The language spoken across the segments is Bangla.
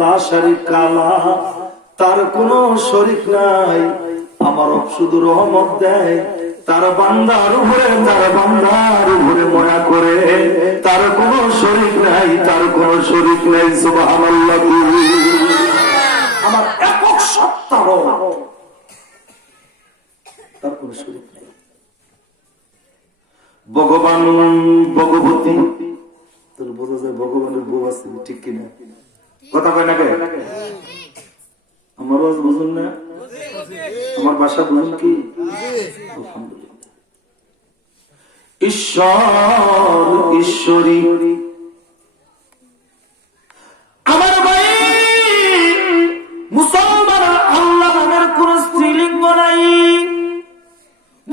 লা শারিকা লাহ, তার কোনো শরীক নাই। আমার রব শুধু রহমত দেয়, তার বান্দার উপরে মায়া করে। তার কোনো শরীক নাই, তার কোনো শরীক নাই। সুবহানাল্লাহ। আমার একক সত্তা রব, তার কোনো শরীক নাই। ভগবান ভগবতী, তোর বোঝা যায় ভগবানের বউ আছে, ঠিক কিনা? কথা কয় না কে? আমার বুঝুন না, আমার বাসা বুঝুন কি? আলহামদুলিল্লাহ। ঈশ্বর ঈশ্বরী। আমার ভাই মুসলমান, আল্লাহ নামের কোন স্ত্রীলিঙ্গ নাই।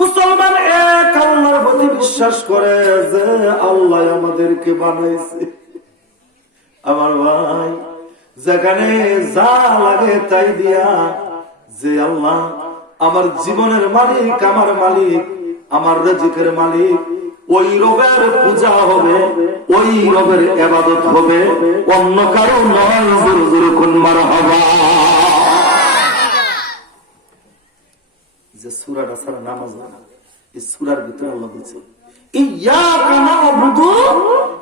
মুসলমান এক আল্লাহর প্রতি বিশ্বাস করে যে আল্লাহ আমাদেরকে বানাইছে। আমার ভাই, যেখানে যা লাগে তাই দিয়া, যে আল্লাহ আমার জীবনের মালিক, আমার মালিক, আমার রিজিকের মালিক, ওই রবের পূজা হবে, ওই রবের ইবাদত হবে, অন্য কারো নয়। জোরে জোরে কোন মারহাবা। যে সূরাটা সারা নামাজ না, এই সূরার ভিতরে আল্লাহ বলেছে ইয়াকা না'বুদু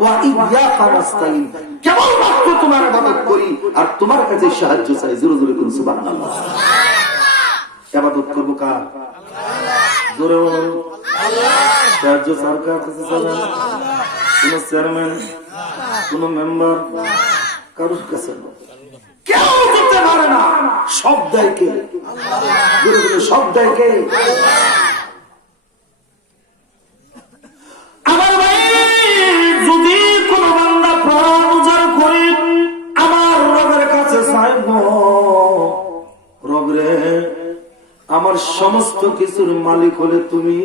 ওয়া ইয়াকা নাস্তাঈন, কেবলমাত্র তোমার ইবাদত করি আর তোমার কাছে সাহায্য চাই। জোরে জোরে কোন সুবহানাল্লাহ। ইবাদত করব কার? আল্লাহ। জোরে বলুন আল্লাহ। সাহায্য সরকার কাছে চাই না, কোন চেয়ারম্যান, কোন মেম্বার, কারোর কাছে না। কেউ দিতে পারে না, সব দেয় কে? আল্লাহ। জোরে বলুন সব দেয় কে? আল্লাহ। আমার ভাই, যদি কোন বান্দা প্রাণ উজাড় করে আমার রবের কাছে চাইব, রব রে আমার সমস্ত কিছুর মালিক হলে তুমি,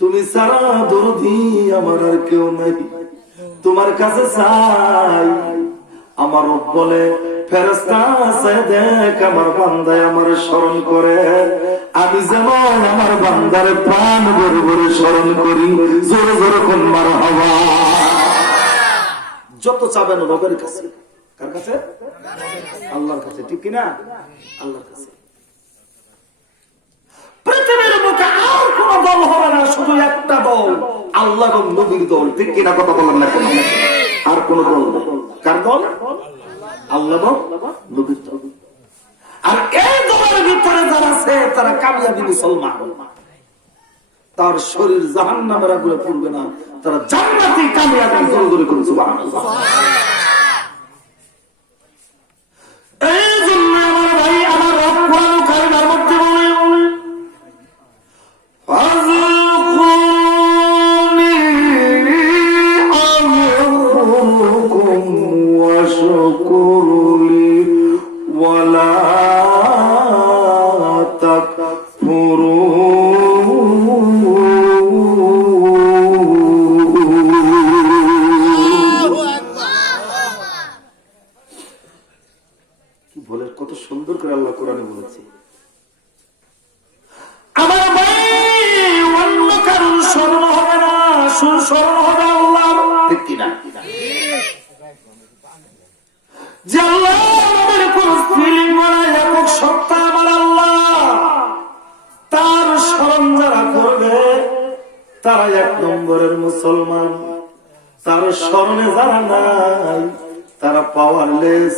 তুমি ছাড়া দরদি আমার আর কেউ নাই, তোমার কাছে চাই। আমার রব বলে ফেরেশতা আছে, দেখ আমার বান্দায় আমার স্মরণ করে, আমি যেমন আমার বান্দারে প্রাণ ভরে ভরে স্মরণ করি। জোরে জোরে কোন মারহাবা। যত চাবেন রবের কাছে। কার কাছে? আল্লাহর কাছে, ঠিক কিনা? আল্লাহর কাছে। পৃথিবীর বুকে আর কোন দল হবে না, শুধু একটা দল, আল্লাহ এবং নবীর দল, ঠিক কিনা? কথা বলেন না কেন? আর কোন দল? কার দল? আল্লাহ এবং নবীর দল। আর এই দলের ভিতরে যারা আছে তারা কামিয়াবি মুসলমান, তার শরীর জাহান্নামের আগুনে পুড়বে না, তারা জান্নাতি কামিয়াবি দল করে করে। সুবহানাল্লাহ। এই জন্য আমার ভাই, আমার রব কোরআন কারিমের মধ্যে বলে ফাযকুরুনি আযকুরকুম ওয়াশকুরুলি ওয়ালা কত সুন্দর করে আল্লাহ কোরআনে বলেছে। আমার ভাই, অন্য কারণ স্মরণ হবে না, স্মরণ হবে আল্লাহ, ঠিক কিনা? যে আল্লাহ আমাদের কোন স্ত্রীলিঙ্গ নাই, একক সত্তা আমার আল্লাহ, তার স্মরণ যারা করবে তারা এক নম্বরের মুসলমান। তার স্মরণে যারা নাই তারা পাওয়ারলেস,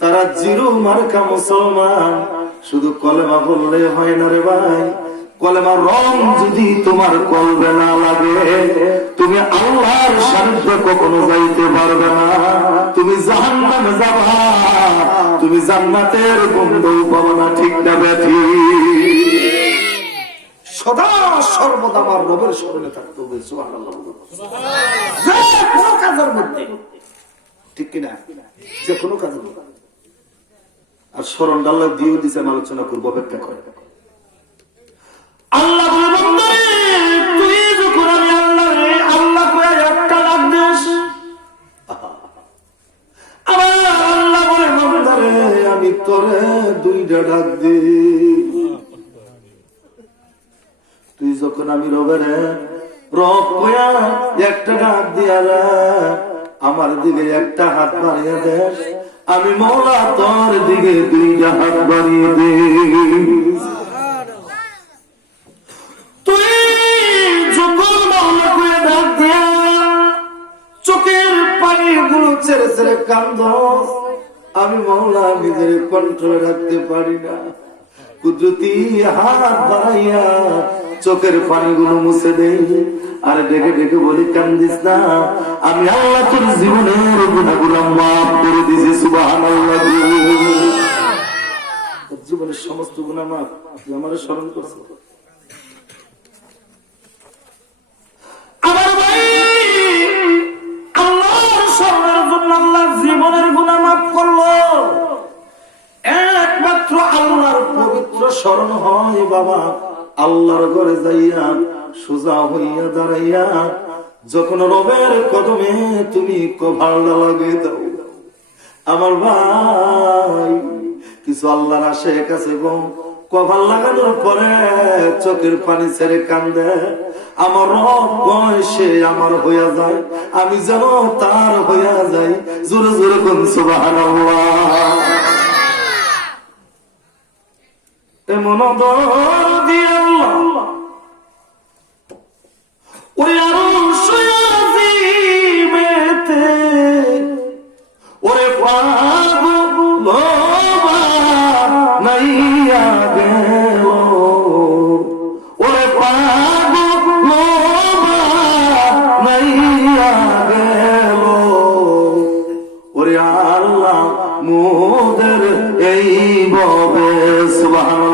তারা জিরো মার্কা মুসলমান। শুধু কলেমা বললে হয় না রে ভাই, কলেমার রং যদি তোমার কলবে না লাগে, তুমি আল্লাহর সান্নিধ্যে কখনো যাইতে পারবে না। তুমি জাহান্নামে যাবা, তুমি জান্নাতের গন্ধও পাবে না, ঠিক না বেঠিক? সদা সর্বদা আমার রবের স্মরণে থাকতে হবে। সুবহানাল্লাহ। যে কোনো কাজের মধ্যে, ঠিক কিনা? যে কোনো কাজের মধ্যে। আর স্মরণ আল্লাহ দিয়েও দিচ্ছেন, আলোচনা করবো, অপেক্ষা করে। আল্লাহ তুই যখন আমি আল্লাহ রে আল্লাহ করে একটা ডাক দিস, আমার আল্লাহ বলে বান্দারে আমি তোরে দুইটা ডাক দিই। তুই যখন আমি রবের রব কয়া একটা ডাক দিয়া আমার দিকে একটা হাত বাড়িয়ে দেশ, আমি মওলা তোর দিকে দুইটা হাত বাড়িয়ে দে। তুই যখন মওলা করে ডাক দিয়া চোখের পানিগুলো ছেড়ে ছেড়ে কান্দস, আমি মওলা নিজের কন্ট্রোলে রাখতে পারি না। কুদরতি হাত বাড়াইয়া চোখের পানিগুলো মুছে দেই আর ডেকে ডেকে বলি, কান্দিস না, আমি আল্লাহ তোর জীবনের গুনাহগুলো মাফ করে দিয়েছি। সুবহানাল্লাহ। জীবনের সমস্ত গুনাহ মাফ, তুই আমারে স্মরণ করছিস। আমার ভাই, আল্লাহর স্মরণের জন্য আল্লাহ জীবনের গুনাহ মাফ করলো। একমাত্র আল্লাহর পবিত্র স্মরণ হয় বাবা আল্লাহর ঘরে যাইয়া সোজা হইয়া দাঁড়াইয়া যখন রবের কদমে তুমি কভারটা লাগিয়ে দাও। আমার ভাই, কিছু আল্লাহর আশেক আছে গো, কভার লাগানোর পরে চোখের পানি ছেড়ে কান্দে, আমার রব বয়সে আমার হইয়া যায়, আমি যেন তার হইয়া যাই। জোরে জোরে কোন সুবহানাল্লাহ। এমন দরদি আল্লাহ ওই আরশ আজিমেতে, ওরে পাগল বানাইয়া গেল, ওরে পাগল বানাইয়া গেল, ওরে আল্লাহ মোদের এই ভবে। সুবহানাল্লাহ।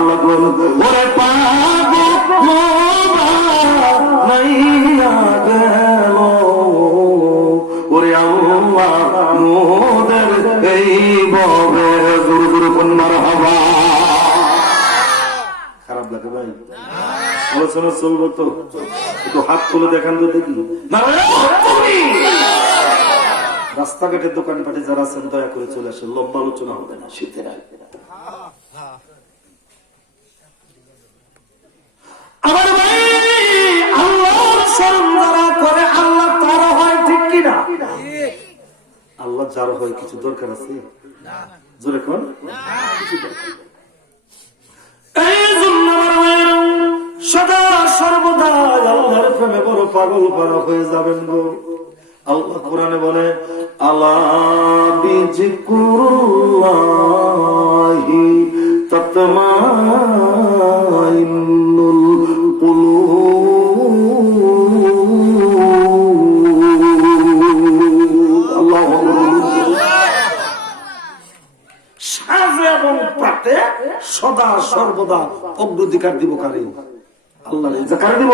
ওরে পাগল বানাইয়া গেল, ওরে আল্লাহ মোদের এই ভবে। জোরে জোরে কোন মারহাবা। খারাপ লাগে ভাই? আলোচনা চলবো তো, একটু হাত তুলে দেখান তো দেখি। রাস্তাঘাটের দোকানপাটে যারা আছেন দয়া করে চলে আসেন, লম্বা আলোচনা হবে না, শীতের আগে। আমার ভাই, আল্লাহর স্মরণ যারা করে আল্লাহ তারা হয়, ঠিক কিনা? আল্লাহ যারা হয় কিছু দরকার আছে? জোরে কোন এই জন্য আমার ভাইয়েরা সদা সর্বদা আল্লাহর প্রেমে বড় পাগল পারা হয়ে যাবেন গো। আল্লাহ কোরআনে বলে, আলা বিযিকরিল্লাহি তাতমাইন্নুল কুলুব। আল্লাহু সাজে এবং প্রাতে সদা সর্বদা অগ্রাধিকার দিব কারে? আল্লাহ। কারে দিব?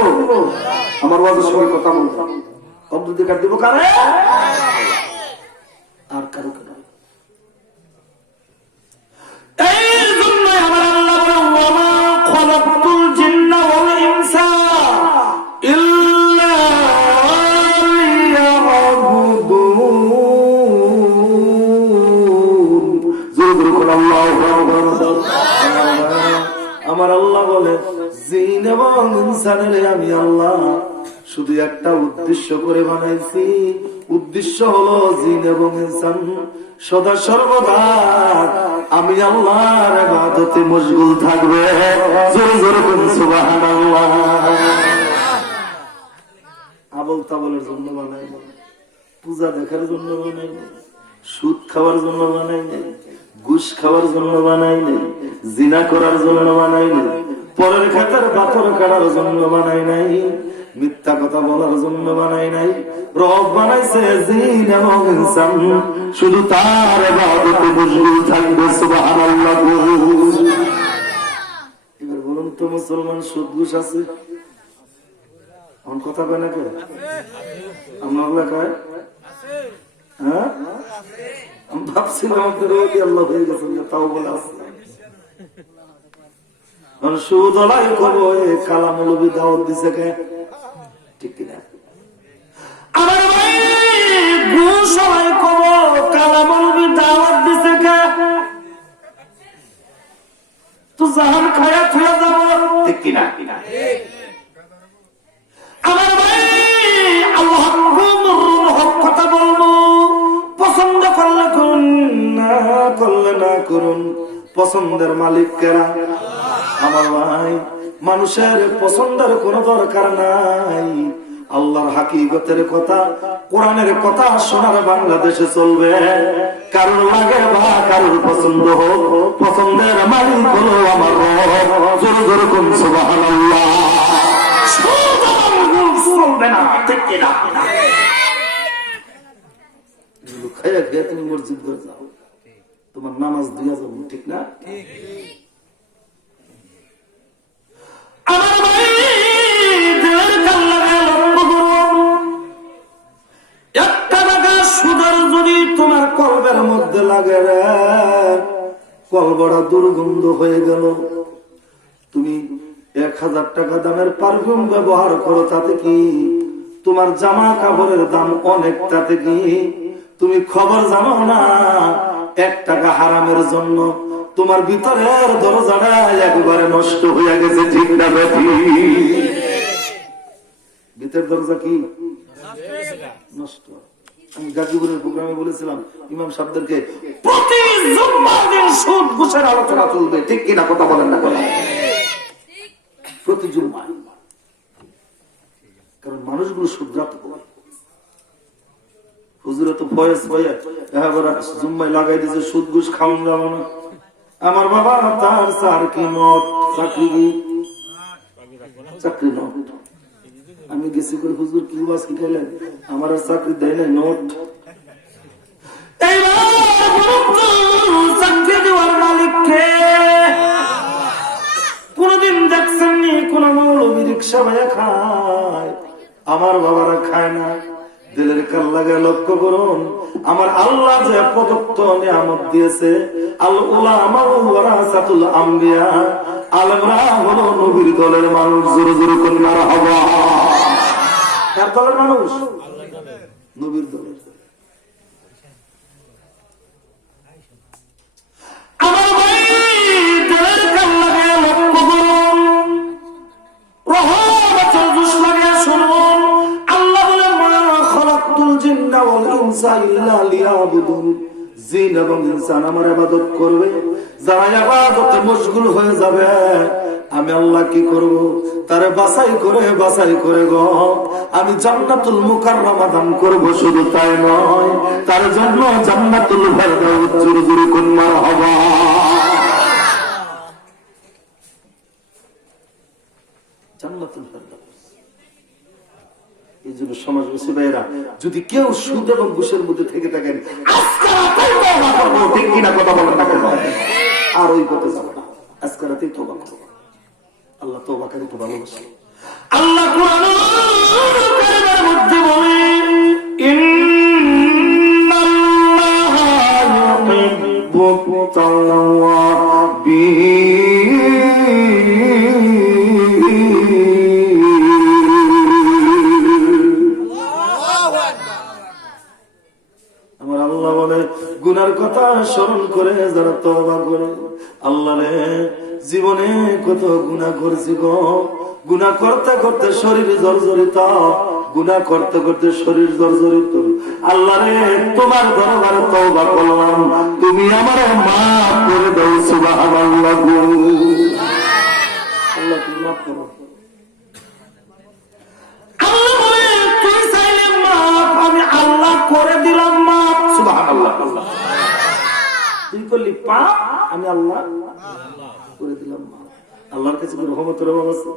আমার ওয়াজের সঙ্গে কথা বলতাম, অগ্রাধিকার দিব কারে? আর কারো কেন? এই জন্য আমার আল্লাহ বলে, ওয়ামা খালাকতুল জিন্না ওয়াল ইনসা ইল্লা লিয়াবুদুন। জোরে জোরে বলো আল্লাহু আকবার। আমার আল্লাহ বলে, জিন এবং ইনসানের আমি আল্লাহ শুধু একটা উদ্দেশ্য করে বানাইছি। উদ্দেশ্য হলো জিন এবং ইনসান সদা সর্বদা আমি আল্লাহর ইবাদতে মশগুল থাকবে। জোরে জোরে বলুন সুবহানাল্লাহ। আবল তাবলের জন্য বানাই না, পূজা দেখার জন্য বানাই না, সুদ খাওয়ার জন্য বানাই না, ঘুষ খাওয়ার জন্য বানাই না, জিনা করার জন্য বানাই না, পরের খাতার বাতর কাটার জন্য বানাই নাই, মিথ্যা কথা বলার জন্য বানাই নাই। রব বানাইছে জিন এবং ইনসান শুধু তার ইবাদতে মশগুল থাকবে। সুবহানাল্লাহ। এবার বলুন তো, মুসলমান সুদ ঘুষ আছে? কথা কয় না কে? আপনার এলাকায়? হ্যাঁ, আমি ভাবছিলাম আপনার আল্লাহ হয়ে গেছেন, তাও বলে আসছে সুদলাই কব কালামৌলবী দাওয়াত দিছে কে? ঠিক কিনা? আমার ভাই, ঘুষলাই কব কালামৌলবী দাওয়াত দিছে কে? তো জাহান খায়া থুয়া যাব, ঠিক কিনা? আমার ভাই, আল্লাহ হক কথা বলবো, পছন্দ করলে কোন না করলে না করুন, পছন্দের মালিক কেরা? আমার ভাই, মানুষের পছন্দের কোনো দরকার নাই। আল্লাহর হাকিকতের কথা, কোরআনের কথা শোনার বাংলাদেশে চলবে। কারোর লাগে বা কারোর পছন্দ হোক, পছন্দের মালিক হলো আমার রব। জোরে জোরে কোন সুবহানাল্লাহ। চলবে না, ঠিক কিনা? খাইয়া খেয়ে তুমি মসজিদ করে যাও, তোমার নামাজ দিয়া যাবো, ঠিক না? আমার ভাই, দিলের কাল্লা একটা টাকা সুদের যদি তোমার কলবের মধ্যে লাগে রে, কলবটা দুর্গন্ধ হয়ে গেল। তুমি 1000 টাকা দামের পারফিউম ব্যবহার করো, তাতে কি তোমার জামা কাপড়ের দাম অনেক, তাতে কি তুমি খবর জানো না 1 টাকা হারামের জন্য তোমার ভিতরের দরজাটা একবারে নষ্ট হয়ে গেছে, ঠিক না? ভিতরের দরজা কি নষ্ট? আমি গাজীপুরের প্রোগ্রামে বলেছিলাম ইমাম সাহেবদেরকে প্রতি জুম্মার দিন সুদ ঘুষের আলোচনা চলবে, ঠিক কিনা? কথা বলেন না? প্রতি জুম্মায়, কারণ মানুষগুলো শুধরাত হুজুরে তো ফয়েজ ভয়ে জুম্মায় লাগাই দিয়েছে সুদ ঘুষ খাওয়ান যাবো না। আমার বাবা তার চাকরি নোট, চাকরি নোট। আমি গেছি করে হুজুর কি বাস কি খেলেন, আমার আর চাকরি দেয় না, নোট। চাকরি দেওয়ার মালিককে কোনদিন দেখছেন নি কোন মৌলবী রিক্সা ভাইয়া খায়? আমার বাবারা খায় না। দিলের কাল্লাকে লক্ষ্য করুন, আমার আল্লাহ যে প্রদত্ত নিয়ামত দিয়েছে, আল উলামা ওয়ারাসাতুল আম্বিয়া, আলেমরা হলো নবীর দলের মানুষ। জোরে জোরে কোন মারহাবা। কার দলের মানুষ? নবীর দলের। আমার ভাই, দিলের কাল্লাকে লক্ষ্য করুন, রহমতের জোশ লাগে শুনুন। আল্লাহ বলে মা খালাকতুল জিন্না ওয়াল ইনসা ইল্লা লিয়াবুদুন। জিন এবং ইনসান আমার ইবাদত করবে। যারা ইবাদতে মশগুল হয়ে যাবে, আমি আল্লাহ কি করব? তারে বাছাই করে গো আমি জান্নাতুল মুকাররমা দান করব। শুধু তাই নয়, তার জন্য জান্নাতুল ফেরদাউস জোরে জোরে কোন মারহাবা। জান্নাতুল ফেরদাউস। এই জন্য সমাজবাসী ভাইয়েরা, যদি কেউ সুদ এবং ঘুষের মধ্যে থেকে থাকেন, আজকে রাতেই তওবা করব, ঠিক কিনা? কথা বলেন না কেন? আর ওই পথে যাব না, আজকে রাতেই তওবা করব। আল্লাহ তওবাকারীকে ভালোবাসে। আল্লাহ কোরআনের মধ্যে বলেন, ইন্নাল্লাহা ইউহিব্বুত তাওয়াবিন। আমার আল্লাহ বলে, গুনার কথা স্মরণ করে যারা তওবা করে, আল্লাহ রে জীবনে কত গুনাহ করছি গো, গুনাহ করতে করতে শরীর জর্জরিত, গুনাহ করতে করতে শরীর জর্জরিত। আল্লাহ রে তোমার দরবারে তওবা করলাম, তুমি আমারে মাফ করে দাও। সুবহানাল্লাহ। আল্লাহ তুমি মাফ করো। আল্লাহ বলে, তুই চাইলে মাফ, আমি আল্লাহ করে দিলাম মাফ। সুবহানাল্লাহ। তুই করলি পাপ, আমি আল্লাহ করে দিলাম মাফ। আল্লাহর কাছে কি রহমতের অভাব আছে?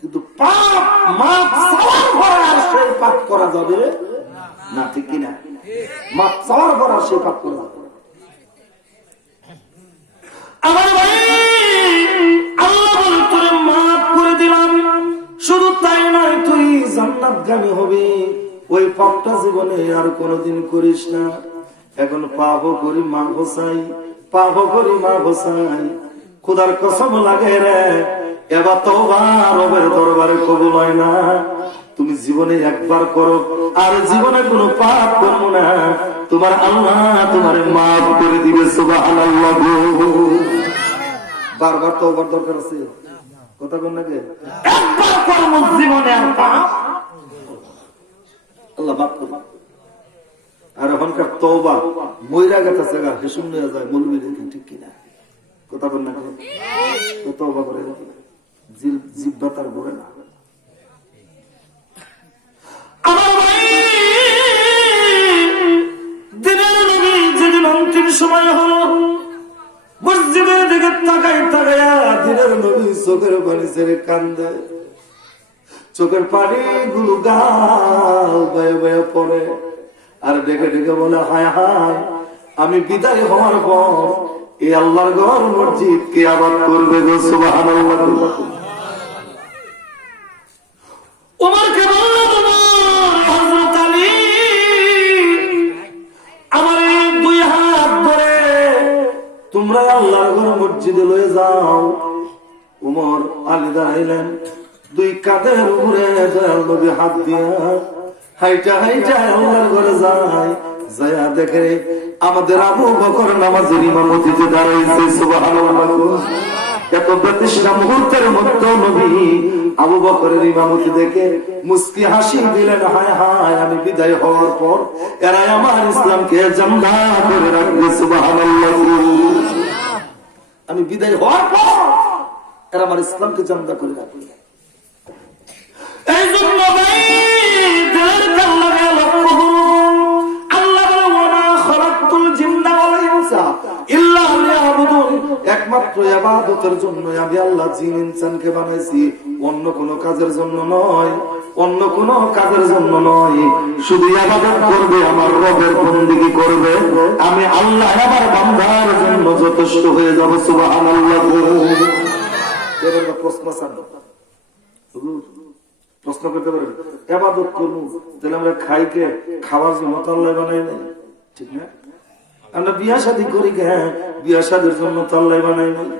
কিন্তু পাপ মাফ চাওয়ার পর আর সেই পাপ করা যাবে না, ঠিক কিনা? মাফ চাওয়ার পর আর সেই পাপ করা যাবে না। আমার ভাই, আল্লাহ বলে তোরে মাফ করে দিলাম। শুধু তাই নয়, তুই জান্নাতগামী হবি। ওই পাপটা জীবনে আর কোনোদিন করিস না। এখন পাপও করি মাফও চাই, পাপও করি মাফও চাই। খোদার কসম লাগে রে, এবার তওবা রবের দরবারে কবুল হয় না। তুমি জীবনে একবার করো, আর জীবনে কোনো পাপ করো না, তোমার আল্লাহ তোমারে মাফ করে দিবে। সুবহানাল্লাহ। বারবার তওবার দরকার আছে, কথা বল না? একবার কর্ম জীবনে আর পাপ আল্লাহ মাফ করবে। আর এখনকার তওবা মইরা গেছে গা হেসুম নিয়ে যায় বলবি দেখেন ঠিক কিনা কথা বল না তওবা করে জিব্বা তার বলে না। আমার ভাই দিনের নবী যেদিন অন্তিম সময় হলো মসজিদের দিকে তাকাই তাকাইয়া দিনের নবী চোখের পানি ছেড়ে কান্দে, চোখের পানি গুলো গাল বয়ে বয়ে পড়ে আর ডেকে ডেকে বলে হায় হায় আমি বিদায় হওয়ার পর এই আল্লাহর ঘর মসজিদ কে আবাদ করবে গো সুবহানাল্লাহ। ওমরকে বলল হযরত আলী আমার এই দুই হাত ধরে তোমরা আল্লাহর ঘর মসজিদে লয়ে যাও। ওমর আলী দাঁড়াইলেন, দুই কাঁধের উপরে নবী হাত দিয়া হাইটা হাইটা আল্লাহর ঘরে যায়, যায়া দেখে আমাদের আবু বকর নামাজের ইমামতিতে দাঁড়াইছে সুবহানাল্লাহ। এত প্রতিষ্ঠা মুহূর্তের মধ্যে নবী আবু বকরের ইমামতি দেখে মুস্কি হাসি দিলেন, হায় হায় আমি বিদায় হওয়ার পর এরা আমার ইসলামকে জামদা করে রাখবে সুবহানাল্লাহ। আমি বিদায় হওয়ার পর এরা আমার ইসলামকে জামদা করে রাখবে। এই জন্য ভাই দিলের কাল্লা গেল আল্লাহ বলে ওয়া খালাকতুল জিন্না ওয়াল ইনসা ইল্লা লিয়াবুদুন, একমাত্র ইবাদতের জন্য আমি আল্লাহ জিন ইনসানকে বানাইছি, অন্য কোনো কাজের জন্য নয়, অন্য কোনো কাজের জন্য নয়। শুধু ইবাদত করবে, আমার রবের বন্দেগী করবে, আমি আল্লাহ আমার বান্দার জন্য যথেষ্ট হয়ে যাব সুবহানাল্লাহ। এর প্রশ্ন সামনে প্রশ্ন করতে পারেন ইবাদত করবো তাহলে আমরা খাইকে খাওয়ার জন্য তো আল্লাহ বানাই নাই, ঠিক না? আমরা বিয়া শাদী করি কে বিয়া শাদীর জন্য তো আল্লাহ বানাই নাই।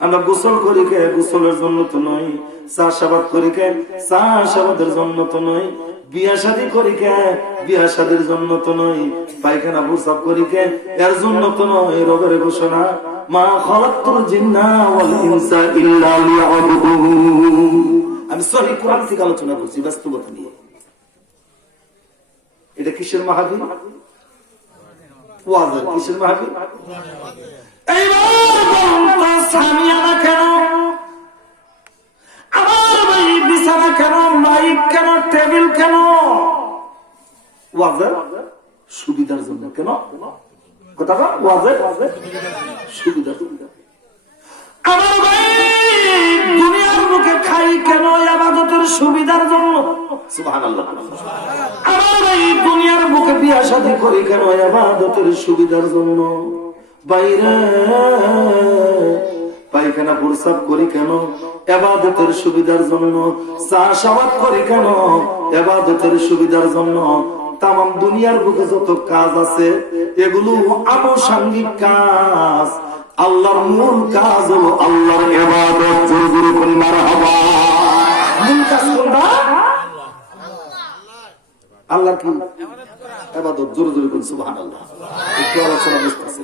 আমরা গোসল করি কে গোসলের জন্য তো নয়, চাষাবাদ করি কে চাষাবাদের জন্য তো নয়, বিয়া শাদী করি কে বিয়া শাদীর জন্য তো নয়, পায়খানা প্রস্রাব করি কে এর জন্য তো নয়। রবের ঘোষণা মা খালাকতুল জিন্না ওয়াল ইনসা ইল্লা লিয়াবুদুন। আমি সহি কোরআন থেকে আলোচনা করছি বাস্তবতা নিয়ে। এটা কিসের মাহফিল? ওয়াজের। কিসের মাহফিল? এইবার সামিয়ানা কেন, আমার ভাই বিছানা কেন, মাইক কেন, টেবিল কেন? ওয়াজের সুবিধার জন্য। কেন কথাটা? ওয়াজের সুবিধার জন্য। আমার ভাই দুনিয়ার মুখে খাই কেন? ইবাদতের সুবিধার জন্য সুবহানাল্লাহ। আমার ভাই দুনিয়ার মুখে বিয়া শাদী করি কেন? ইবাদতের সুবিধার জন্য। বাইরে পায়খানা প্রস্রাব করি কেন? ইবাদতের সুবিধার জন্য। চাষাবাদ করি কেন? ইবাদতের সুবিধার জন্য। তাম দুনিয়ার বুকে যত কাজ আছে এগুলো আনুষঙ্গিক কাজ, আল্লাহর মূল কাজ হলো আল্লাহর ইবাদত। জোরে জোরে বলি মারহাবা। মূল কাজ কোনটা? আল্লাহর কি ইবাদত। জোরে জোরে বলি সুবহানাল্লাহ। একটু আলোচনা বুঝতেছে।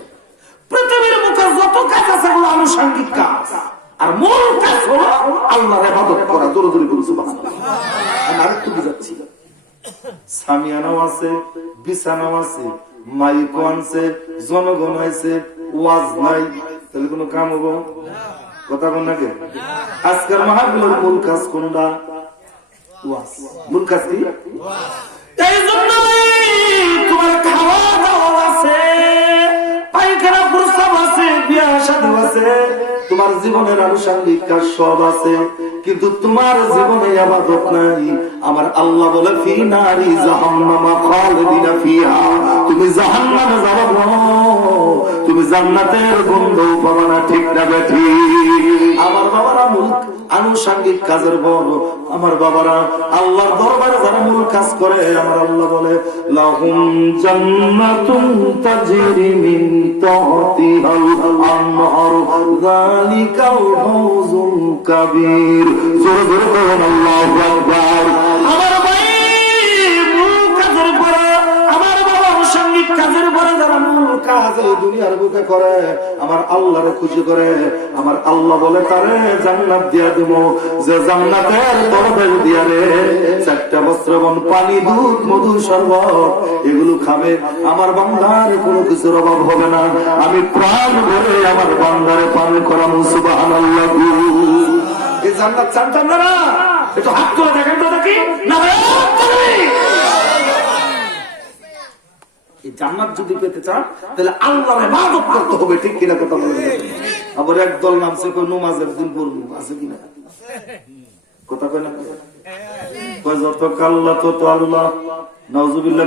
পৃথিবীর মুখে যত কাজ আছে এগুলো আনুষঙ্গিক কাজ, আর মূল কাজ হলো আল্লাহর ইবাদত করা। জোরে জোরে বলি সুবহানাল্লাহ। আমি আরেকটু বুঝাচ্ছি। সামিয়ানাও আছে, বিছানাও আছে, মাইকও আনছে, জনগণ আছে, ওয়াজ নাই, তাহলে কোনো কাম হবো? কথা কোন নাকি? আজকের মাহফিলের মূল কাজ কোনটা? ওয়াজ। মূল কাজ কি? এই জন্য তোমার খাওয়া দাওয়া আছে, পায়খানা প্রস্রাব আছে, বিয়া শাদী আছে, তোমার জীবনের আনুষঙ্গিক কাজ সব আছে, কিন্তু তোমার জীবনে ইবাদত নাই। আমার আল্লাহ বলে ফি নারি জাহান্নাম খালিদিনা ফিহা, তুমি জাহান্নামে যাবে না, তুমি জান্নাতের গন্ধ পাবে না। ঠিক না বেঠি? আমার বাবারা মূল আনুষঙ্গিক কাজের বড়, আমার বাবারা আল্লাহর দরবারে যারা মূল কাজ করে, আমার আল্লাহ বলে লাহুম জান্নাতুন তাজরি মিন তাহতিহাল আনহার যালিকাল ফাওজুল কাবীর। জোরে জোরে বলেন আল্লাহু আকবার। আমার ভাই মূল কাজের পরে আমার বাবা আনুষঙ্গিক কাজের এরপরে যারা মূল কাজ এই দুনিয়ার বুকে করে, আমার আল্লাহরে খুশি করে, আমার আল্লাহ বলে তারে জান্নাত দিয়া দিব। যে জান্নাতের তরফের দিয়া রে 4টা বস্ত্রবন, পানি, দুধ, মধু, শরবত এগুলো খাবে। আমার বান্দার কোনো কিছুর অভাব হবে না। আমি প্রাণ ভরে আমার বান্দারে পান করাম। সুবহানাল্লাহ। এই জান্নাত চান না? একটু হাত তুলে দেখেন তো দেখি না। এই জান্নাত যদি পেতে চান তাহলে আল্লাহর ইবাদত করতে হবে, ঠিক কিনা কথা বলেন? আবার একদল নামছে কই নামাজের দিন পড়বো, আছে কিনা কথা কয় না? যত কাল্লা তত আল্লাহ। নাউজুবিল্লাহ।